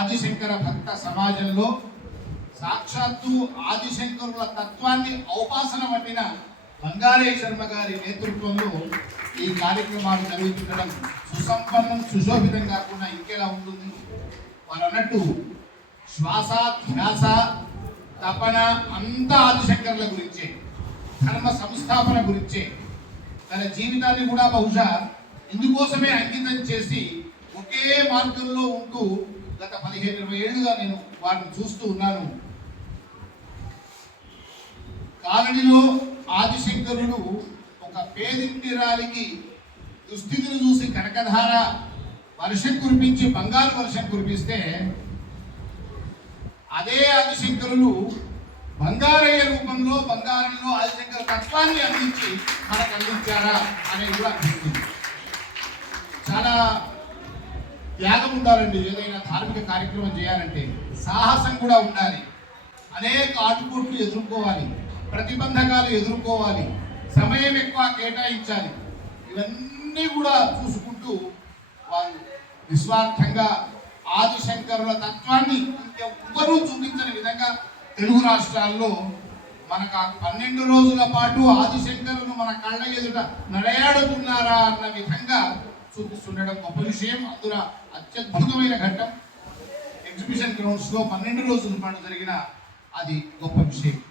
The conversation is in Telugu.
ఆదిశంకర భక్త సమాజంలో సాక్షాత్తు ఆదిశంకరుల తత్వాన్ని ఔపాసన పట్టిన బంగారే శర్మ గారి నేతృత్వంలో ఈ కార్యక్రమాలు జరుగుతుండడం సుసంపన్నం సుశోభితం కాకుండా ఇంకెలా ఉంటుంది? వారు అన్నట్టు శ్వాస ధ్యాస తపన అంతా ఆదిశంకర్ల గురించే ధర్మ సంస్థాపన గురించే. తన జీవితాన్ని కూడా బహుశా ఇందుకోసమే అంకితం చేసి ఒకే మార్గంలో ఉంటూ పదిహేను ఇరవై ఏళ్ళుగా నేను వారిని చూస్తూ ఉన్నాను. కాలనీలో ఆదిశంకరుడు ఒక పేదింటి రాలికి దుస్థితిని చూసి కనకధార వర్షం కురిపించి బంగారు వర్షం కురిపిస్తే అదే ఆదిశంకరులు బంగారయ్య రూపంలో బంగారంలో ఆదిశంకర తత్వాన్ని అందించి మనకు అందించారా అనేది కూడా చాలా త్యాగం ఉండాలండి. ఏదైనా ధార్మిక కార్యక్రమం చేయాలంటే సాహసం కూడా ఉండాలి. అనేక ఆటుపోట్లు ఎదుర్కోవాలి. ప్రతిబంధకాలు ఎదుర్కోవాలి. సమయం ఎక్కువ కేటాయించాలి. ఇవన్నీ కూడా చూసుకుంటూ వారు నిస్వార్థంగా ఆదిశంకరుల తత్వాన్ని ఎవ్వరూ చూపించని విధంగా తెలుగు రాష్ట్రాల్లో మనకు ఆ పన్నెండు రోజుల పాటు ఆదిశంకరును మన కళ్ళ ఎదుట నడయాడుతున్నారా అన్న విధంగా చూపిస్తుండడం గొప్ప విషయం. అందున అత్యద్భుతమైన ఘట్టం. ఎగ్జిబిషన్ గ్రౌండ్స్లో పన్నెండు రోజుల పాటు జరిగిన అది గొప్ప విషయం.